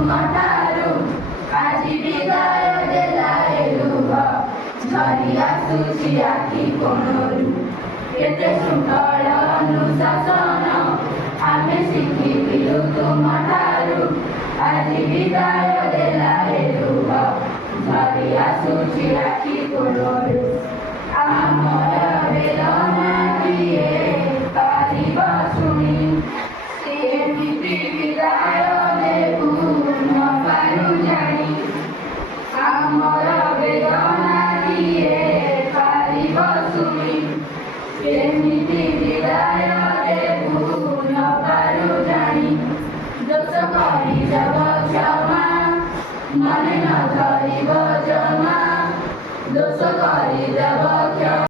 ତୁମଠାରୁ ଆଜି ବିଦାୟ ଦେଲାଏ ଲୁହ ଝରି ଆସୁଛି ଆଖି କୋଣରୁ। କେତେ ଶୃଙ୍ଖଳ ଅନୁଶାସନ ଆମେ ଶିଖିଥିଲୁ ତୁମଠାରୁ ଆଜି ବିଦାୟ ଦେଲାଏ ଲୁହ ଝରି ଆସୁଛି ଆଖି କୋଣରୁ। ଆମର ବେଦନା କିଏ ପାରିବ ଶୁଣି କେମିତି ବିଦାୟ ଦେବୁ ନ ପାରୁ ଜାଣି। ଆମର ବେଦନା କିଏ ପାରିବ ଶୁଣି କେମିତି ବିଦାୟ ଦେବୁ ନ ପାରୁ ଜାଣି। ଦୋଷ କରିଦେବ କ୍ଷମା ମନେ ନ ଧରିବ ଜମା ଦୋଷ କରିଦେବ କ୍ଷମା।